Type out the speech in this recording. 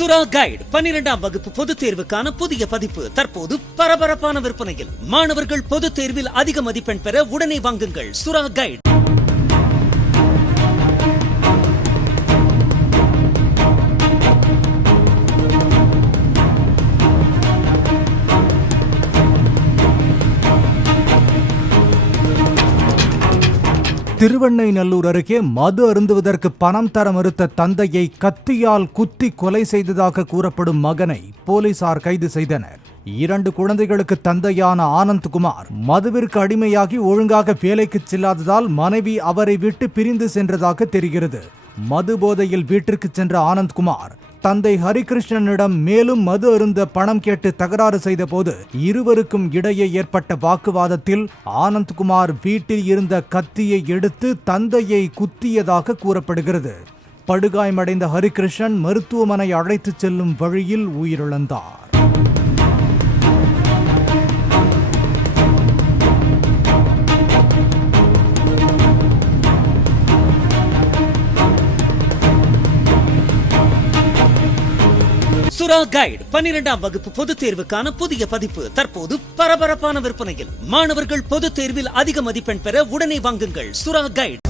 சுறா கைடு 12ஆம் வகுப்பு பொதுத் தேர்வுக்கான புதிய பதிப்பு தற்போது பரபரப்பான விற்பனையில். மாணவர்கள் பொதுத் தேர்வில் அதிக மதிப்பெண் பெற உடனே வாங்குங்கள் சுறா கைடு. திருவெண்ணைநல்லூர் அருகே மது அருந்துவதற்கு பணம் தர மறுத்த தந்தையை கத்தியால் குத்தி கொலை செய்ததாக கூறப்படும் மகனை போலீசார் கைது செய்தனர். 2 குழந்தைகளுக்கு தந்தையான ஆனந்த்குமார் மதுவிற்கு அடிமையாகி ஒழுங்காக வேலைக்கு செல்லாததால் மனைவி அவரை விட்டு பிரிந்து சென்றதாக தெரிகிறது. மது போதையில் வீட்டிற்கு சென்ற ஆனந்த்குமார் தந்தை ஹரிகிருஷ்ணனிடம் மேலும் மது அருந்த பணம் கேட்டு தகராறு செய்த போது இருவருக்கும் இடையே ஏற்பட்ட வாக்குவாதத்தில் ஆனந்த்குமார் வீட்டில் இருந்த கத்தியை எடுத்து தந்தையை குத்தியதாக கூறப்படுகிறது. படுகாயமடைந்த ஹரிகிருஷ்ணன் மருத்துவமனை அழைத்துச் செல்லும் வழியில் உயிரிழந்தார். சுறா கைடு 12ஆம் வகுப்பு பொதுத் தேர்வுக்கான புதிய பதிப்பு தற்போது பரபரப்பான விற்பனையில். மாணவர்கள் பொதுத் தேர்வில் அதிக மதிப்பெண் பெற உடனே வாங்குங்கள் சுறா கைடு.